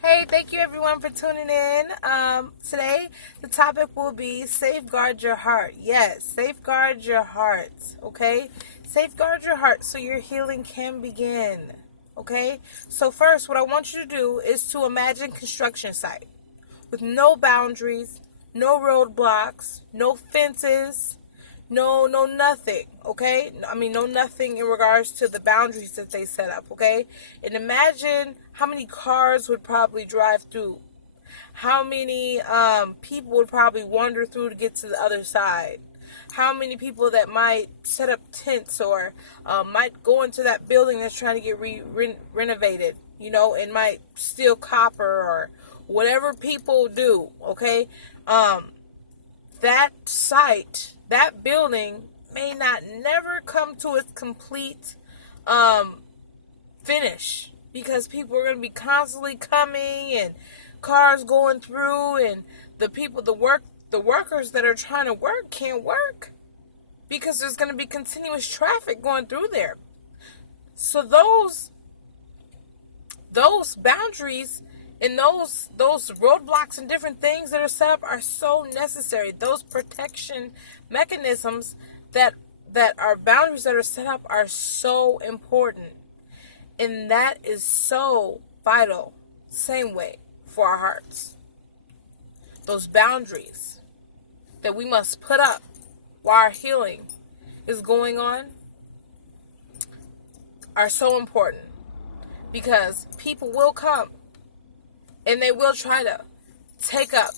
Hey, thank you everyone for tuning in. Today, the topic will be safeguard your heart. Yes, safeguard your heart. Okay? Safeguard your heart so your healing can begin. Okay? So, first, what I want you to do is to imagine construction site with no boundaries, no roadblocks, no fences, no nothing, okay? I mean, no nothing in regards to the boundaries that they set up, okay? And imagine how many cars would probably drive through. How many people would probably wander through to get to the other side. How many people that might set up tents or might go into that building that's trying to get renovated, and might steal copper or whatever people do, okay? That site, that building may not never come to its complete finish because people are going to be constantly coming and cars going through, and the workers that are trying to work can't work because there's going to be continuous traffic going through there. So those boundaries and those roadblocks and different things that are set up are so necessary. Those protection mechanisms that are boundaries that are set up are so important. And that is so vital. Same way for our hearts. Those boundaries that we must put up while our healing is going on are so important, because people will come and they will try to take up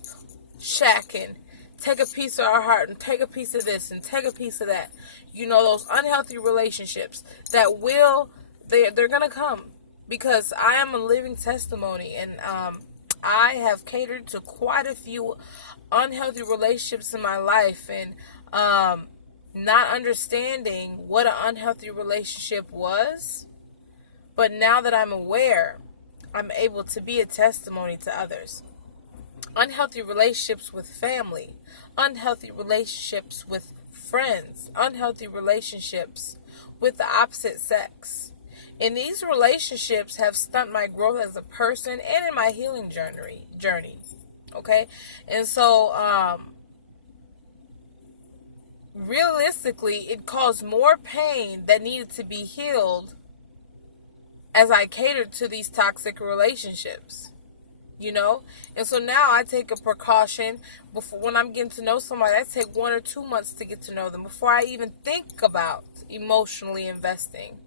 shack and take a piece of our heart and take a piece of this and take a piece of that. Those unhealthy relationships that they're going to come, because I am a living testimony, and I have catered to quite a few unhealthy relationships in my life, and not understanding what an unhealthy relationship was. But now that I'm aware, I'm able to be a testimony to others. Unhealthy relationships with family, unhealthy relationships with friends, unhealthy relationships with the opposite sex. And these relationships have stunted my growth as a person and in my healing journey. Okay? And so, realistically, it caused more pain that needed to be healed as I catered to these toxic relationships, And so now I take a precaution before, when I'm getting to know somebody, I take 1 or 2 months to get to know them before I even think about emotionally investing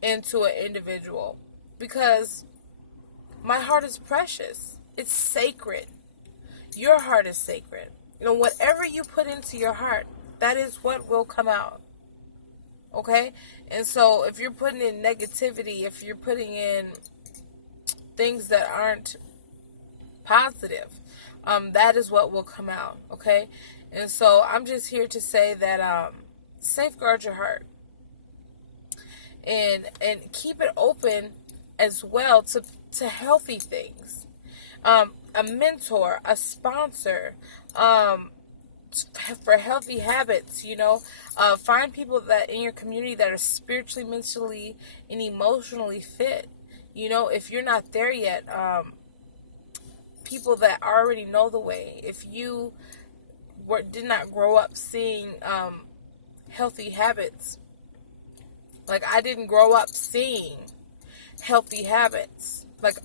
into an individual, because my heart is precious. It's sacred. Your heart is sacred. Whatever you put into your heart, that is what will come out. Okay? And so if you're putting in negativity, if you're putting in things that aren't positive, that is what will come out. Okay? And so I'm just here to say that safeguard your heart. And keep it open as well to healthy things. A mentor, a sponsor, for healthy habits, find people that in your community that are spiritually, mentally, and emotionally fit. If you're not there yet, people that already know the way. If you did not grow up seeing healthy habits, like I didn't grow up seeing healthy habits. Like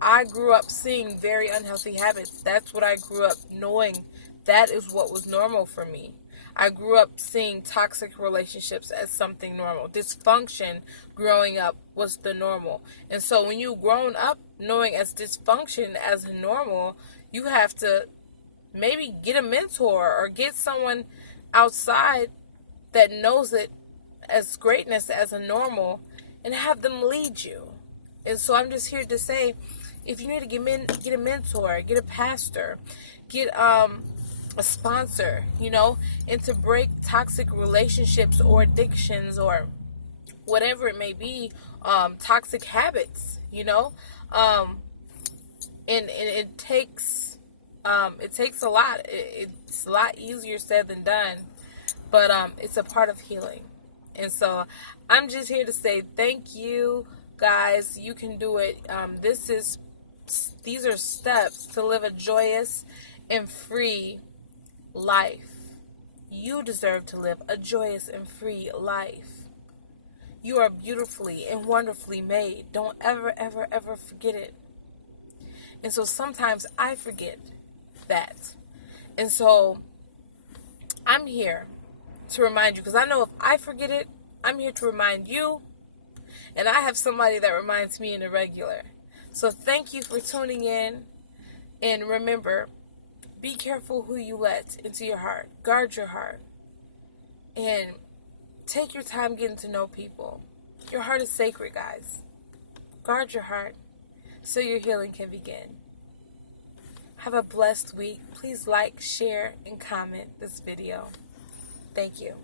I grew up seeing very unhealthy habits. That's what I grew up knowing. That is what was normal for me. I grew up seeing toxic relationships as something normal. Dysfunction growing up was the normal. And so when you've grown up knowing as dysfunction as normal, you have to maybe get a mentor or get someone outside that knows it as greatness as a normal and have them lead you. And so I'm just here to say, if you need to get a mentor, get a pastor, get a sponsor, and to break toxic relationships or addictions or whatever it may be, toxic habits, and it takes a lot. It's a lot easier said than done, but it's a part of healing. And so I'm just here to say thank you, guys. You can do it. This is these are steps to live a joyous and free life. You deserve to live a joyous and free life. You are beautifully and wonderfully made. Don't ever, ever, ever forget it. And so sometimes I forget that. And so I'm here to remind you, because I know if I forget it, I'm here to remind you. And I have somebody that reminds me in a regular. So thank you for tuning in. And remember, be careful who you let into your heart. Guard your heart. And take your time getting to know people. Your heart is sacred, guys. Guard your heart so your healing can begin. Have a blessed week. Please like, share, and comment this video. Thank you.